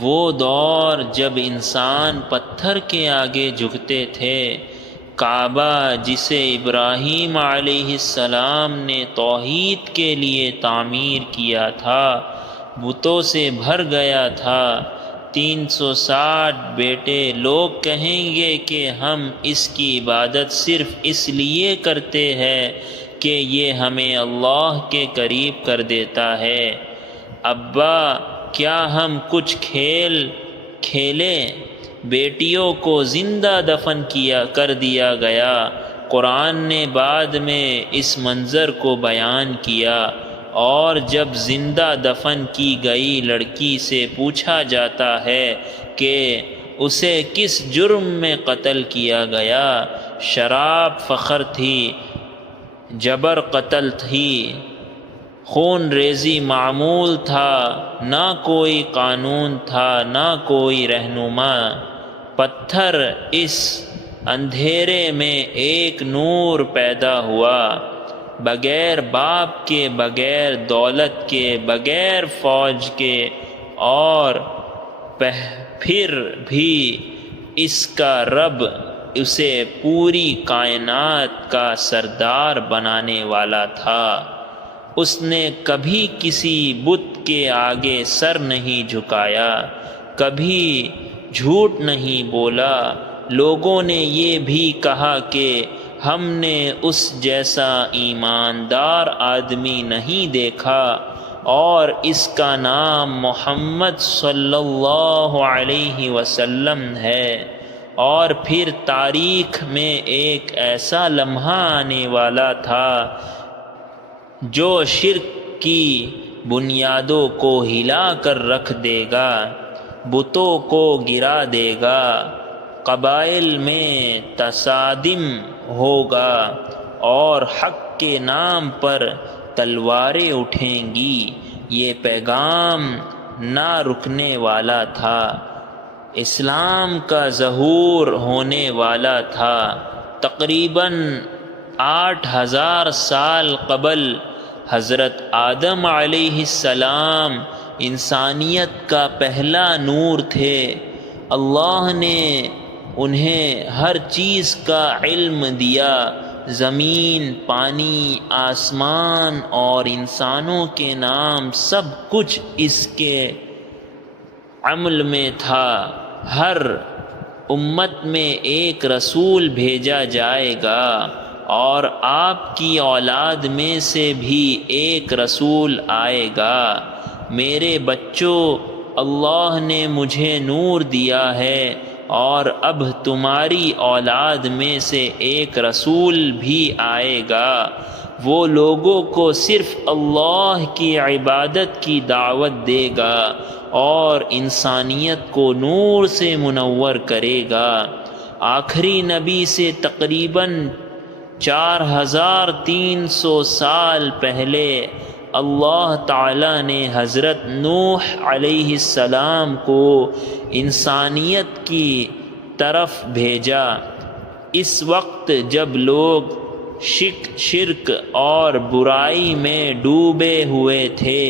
وہ دور جب انسان پتھر کے آگے جھکتے تھے، کعبہ جسے ابراہیم علیہ السلام نے توحید کے لیے تعمیر کیا تھا، بتوں سے بھر گیا تھا۔ 360 بیٹے لوگ کہیں گے کہ ہم اس کی عبادت صرف اس لیے کرتے ہیں کہ یہ ہمیں اللہ کے قریب کر دیتا ہے۔ ابا، کیا ہم کچھ کھیل کھیلے؟ بیٹیوں کو زندہ دفن کر دیا گیا۔ قرآن نے بعد میں اس منظر کو بیان کیا، اور جب زندہ دفن کی گئی لڑکی سے پوچھا جاتا ہے کہ اسے کس جرم میں قتل کیا گیا، شراب فخر تھی، جبر قتل تھی، خون ریزی معمول تھا، نہ کوئی قانون تھا، نہ کوئی رہنما۔ پتھر اس اندھیرے میں ایک نور پیدا ہوا، بغیر باپ کے، بغیر دولت کے، بغیر فوج کے، اور پھر بھی اس کا رب اسے پوری کائنات کا سردار بنانے والا تھا۔ اس نے کبھی کسی بت کے آگے سر نہیں جھکایا، کبھی جھوٹ نہیں بولا۔ لوگوں نے یہ بھی کہا کہ ہم نے اس جیسا ایماندار آدمی نہیں دیکھا، اور اس کا نام محمد صلی اللہ علیہ وسلم ہے۔ اور پھر تاریخ میں ایک ایسا لمحہ آنے والا تھا جو شرک کی بنیادوں کو ہلا کر رکھ دے گا، بتوں کو گرا دے گا، قبائل میں تصادم ہوگا، اور حق کے نام پر تلواریں اٹھیں گی۔ یہ پیغام نہ رکنے والا تھا، اسلام کا ظہور ہونے والا تھا۔ تقریباً 8000 سال قبل حضرت آدم علیہ السلام انسانیت کا پہلا نور تھے۔ اللہ نے انہیں ہر چیز کا علم دیا، زمین، پانی، آسمان اور انسانوں کے نام، سب کچھ اس کے عمل میں تھا۔ ہر امت میں ایک رسول بھیجا جائے گا، اور آپ کی اولاد میں سے بھی ایک رسول آئے گا۔ میرے بچوں، اللہ نے مجھے نور دیا ہے، اور اب تمہاری اولاد میں سے ایک رسول بھی آئے گا۔ وہ لوگوں کو صرف اللہ کی عبادت کی دعوت دے گا، اور انسانیت کو نور سے منور کرے گا۔ آخری نبی سے تقریباً 4300 سال پہلے اللہ تعالیٰ نے حضرت نوح علیہ السلام کو انسانیت کی طرف بھیجا۔ اس وقت جب لوگ شرک اور برائی میں ڈوبے ہوئے تھے،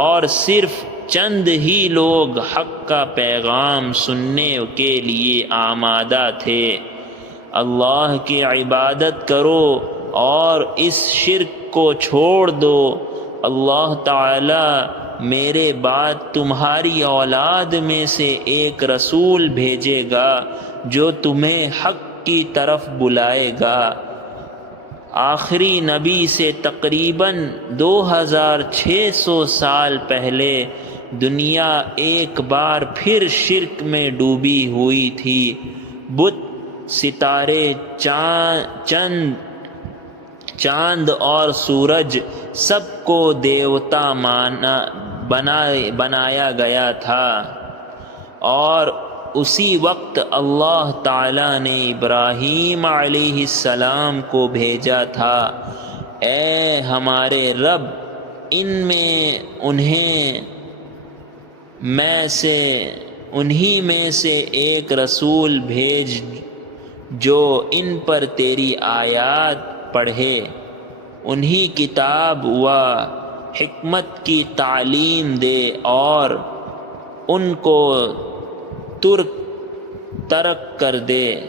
اور صرف چند ہی لوگ حق کا پیغام سننے کے لیے آمادہ تھے۔ اللہ کی عبادت کرو اور اس شرک کو چھوڑ دو۔ اللہ تعالی میرے بعد تمہاری اولاد میں سے ایک رسول بھیجے گا جو تمہیں حق کی طرف بلائے گا۔ آخری نبی سے تقریباً 2600 سال پہلے دنیا ایک بار پھر شرک میں ڈوبی ہوئی تھی۔ بت، ستارے، چاند اور سورج، سب کو دیوتا بنایا گیا تھا، اور اسی وقت اللہ تعالیٰ نے ابراہیم علیہ السلام کو بھیجا تھا۔ اے ہمارے رب، انہی میں سے ایک رسول بھیج جو ان پر تیری آیات پڑھے، انہی کتاب و حکمت کی تعلیم دے، اور ان کو ترک کر دے۔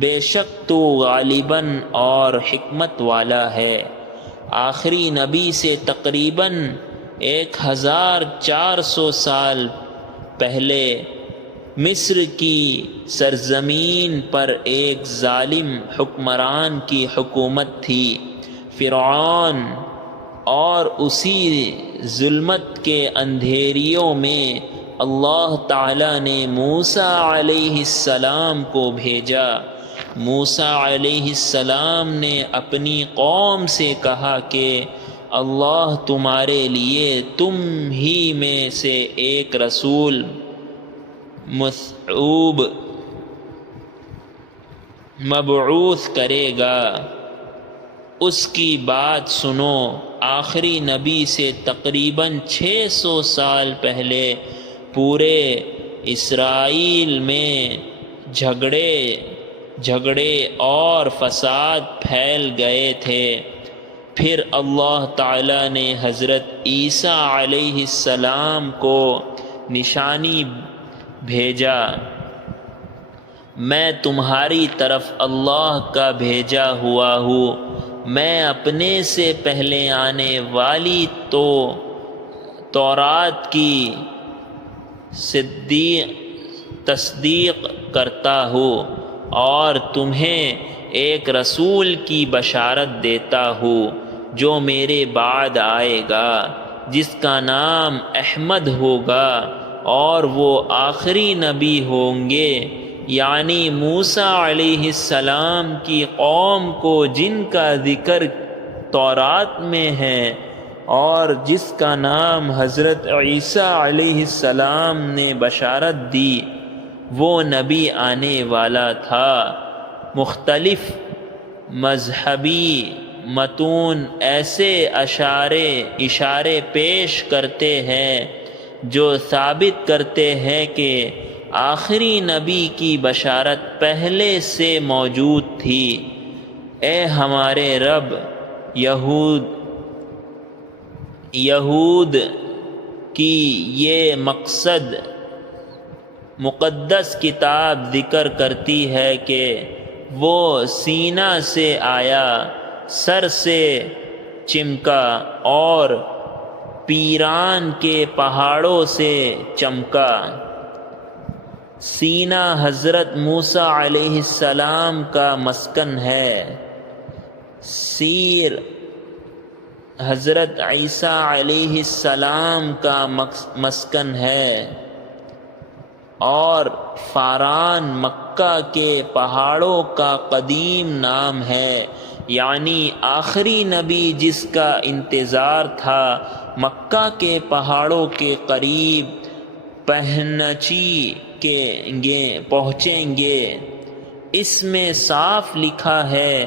بے شک تو غالباً اور حکمت والا ہے۔ آخری نبی سے تقریباً 1400 سال پہلے مصر کی سرزمین پر ایک ظالم حکمران کی حکومت تھی، فرعون، اور اسی ظلمت کے اندھیریوں میں اللہ تعالیٰ نے موسیٰ علیہ السلام کو بھیجا۔ موسیٰ علیہ السلام نے اپنی قوم سے کہا کہ اللہ تمہارے لیے تم ہی میں سے ایک رسول مبعوث کرے گا، اس کی بات سنو۔ آخری نبی سے تقریباً 600 سال پہلے پورے اسرائیل میں جھگڑے اور فساد پھیل گئے تھے۔ پھر اللہ تعالیٰ نے حضرت عیسیٰ علیہ السلام کو نشانی بھیجا، میں تمہاری طرف اللہ کا بھیجا ہوا ہوں، میں اپنے سے پہلے آنے والی تورات کی تصدیق کرتا ہوں اور تمہیں ایک رسول کی بشارت دیتا ہوں جو میرے بعد آئے گا، جس کا نام احمد ہوگا، اور وہ آخری نبی ہوں گے، یعنی موسیٰ علیہ السلام کی قوم کو جن کا ذکر تورات میں ہے اور جس کا نام حضرت عیسیٰ علیہ السلام نے بشارت دی، وہ نبی آنے والا تھا۔ مختلف مذہبی متون ایسے اشارے پیش کرتے ہیں جو ثابت کرتے ہیں کہ آخری نبی کی بشارت پہلے سے موجود تھی۔ اے ہمارے رب، یہود کی یہ مقدس کتاب ذکر کرتی ہے کہ وہ سینہ سے آیا، سر سے چمکا اور پیران کے پہاڑوں سے چمکا۔ سینہ حضرت موسیٰ علیہ السلام کا مسکن ہے، سیر حضرت عیسیٰ علیہ السلام کا مسکن ہے، اور فاران مکہ کے پہاڑوں کا قدیم نام ہے، یعنی آخری نبی جس کا انتظار تھا مکہ کے پہاڑوں کے قریب پہنچیں گے۔ اس میں صاف لکھا ہے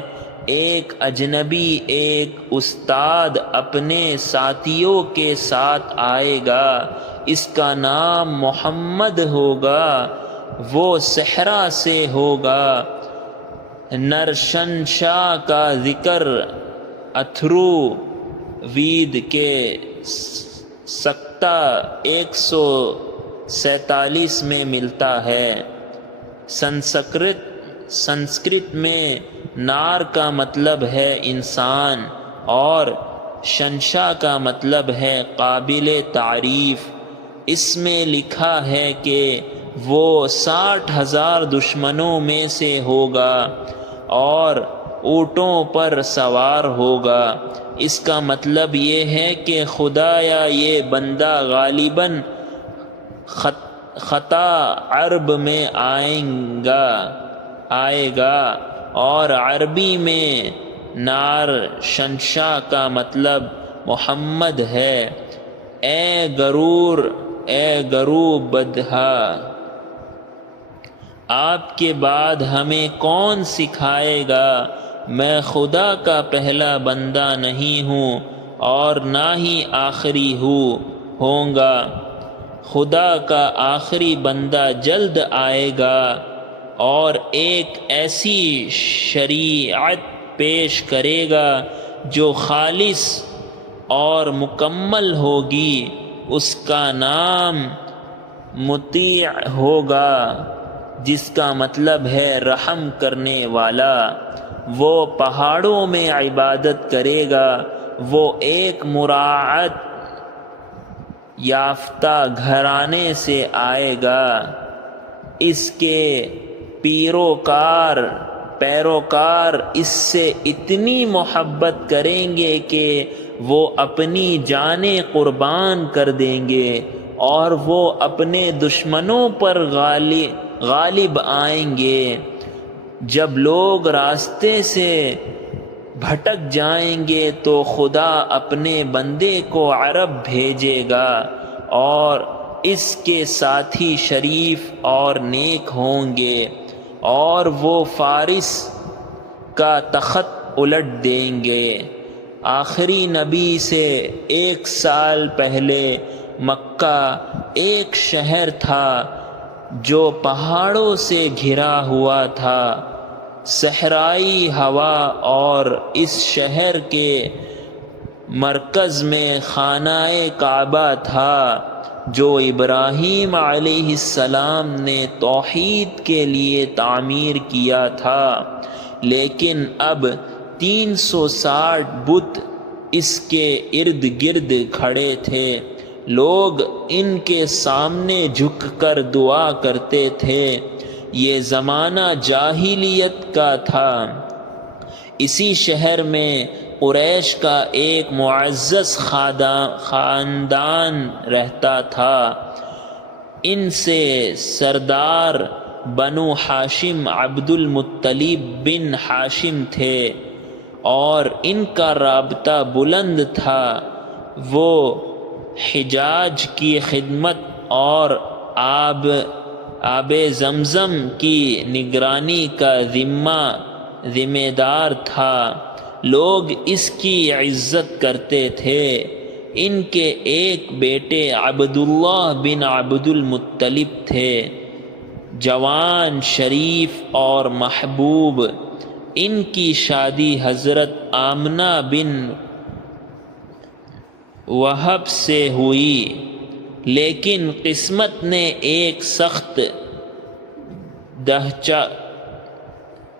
ایک اجنبی ایک استاد اپنے ساتھیوں کے ساتھ آئے گا، اس کا نام محمد ہوگا، وہ صحرا سے ہوگا۔ نرشنشاہ کا ذکر اتھرو وید کے سکتہ 147 میں ملتا ہے۔ سنسکرت میں نار کا مطلب ہے انسان اور شنشا کا مطلب ہے قابل تعریف۔ اس میں لکھا ہے کہ وہ 60,000 دشمنوں میں سے ہوگا اور اونٹوں پر سوار ہوگا۔ اس کا مطلب یہ ہے کہ خدایا یہ بندہ غالباً خطا عرب میں آئے گا اور عربی میں نار شنشا کا مطلب محمد ہے۔ اے غرور بدھا، آپ کے بعد ہمیں کون سکھائے گا؟ میں خدا کا پہلا بندہ نہیں ہوں اور نہ ہی آخری ہوں گا۔ خدا کا آخری بندہ جلد آئے گا اور ایک ایسی شریعت پیش کرے گا جو خالص اور مکمل ہوگی، اس کا نام مطیع ہوگا، جس کا مطلب ہے رحم کرنے والا۔ وہ پہاڑوں میں عبادت کرے گا، وہ ایک مراعات یافتہ گھرانے سے آئے گا، اس کے پیروکار اس سے اتنی محبت کریں گے کہ وہ اپنی جانیں قربان کر دیں گے، اور وہ اپنے دشمنوں پر غالب آئیں گے۔ جب لوگ راستے سے بھٹک جائیں گے تو خدا اپنے بندے کو عرب بھیجے گا، اور اس کے ساتھی شریف اور نیک ہوں گے، اور وہ فارس کا تخت الٹ دیں گے۔ آخری نبی سے 1 سال پہلے مکہ ایک شہر تھا جو پہاڑوں سے گھرا ہوا تھا، صحرائی ہوا، اور اس شہر کے مرکز میں خانہ کعبہ تھا جو ابراہیم علیہ السلام نے توحید کے لیے تعمیر کیا تھا، لیکن اب 360 بت اس کے ارد گرد کھڑے تھے۔ لوگ ان کے سامنے جھک کر دعا کرتے تھے۔ یہ زمانہ جاہلیت کا تھا۔ اسی شہر میں قریش کا ایک معزز خاندان رہتا تھا۔ ان سے سردار بنو ہاشم عبد المطلب بن ہاشم تھے، اور ان کا رابطہ بلند تھا۔ وہ حجاج کی خدمت اور آب زمزم کی نگرانی کا ذمہ دار تھا۔ لوگ اس کی عزت کرتے تھے۔ ان کے ایک بیٹے عبداللہ بن عبد المطلب تھے، جوان، شریف اور محبوب۔ ان کی شادی حضرت آمنہ بن وہب سے ہوئی، لیکن قسمت نے ایک سخت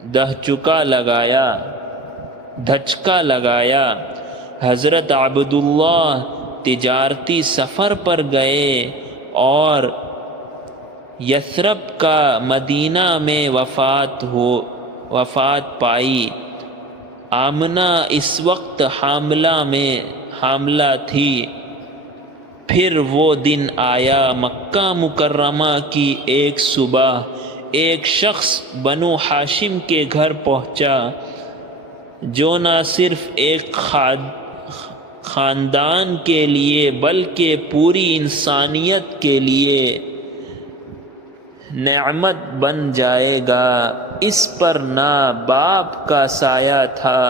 دھچکا لگایا۔ حضرت عبداللہ تجارتی سفر پر گئے اور یثرب کا مدینہ میں وفات پائی۔ آمنہ اس وقت حاملہ تھی۔ پھر وہ دن آیا، مکہ مکرمہ کی ایک صبح ایک شخص بنو ہاشم کے گھر پہنچا جو نہ صرف ایک خاندان کے لیے بلکہ پوری انسانیت کے لیے نعمت بن جائے گا۔ اس پر نہ باپ کا سایہ تھا،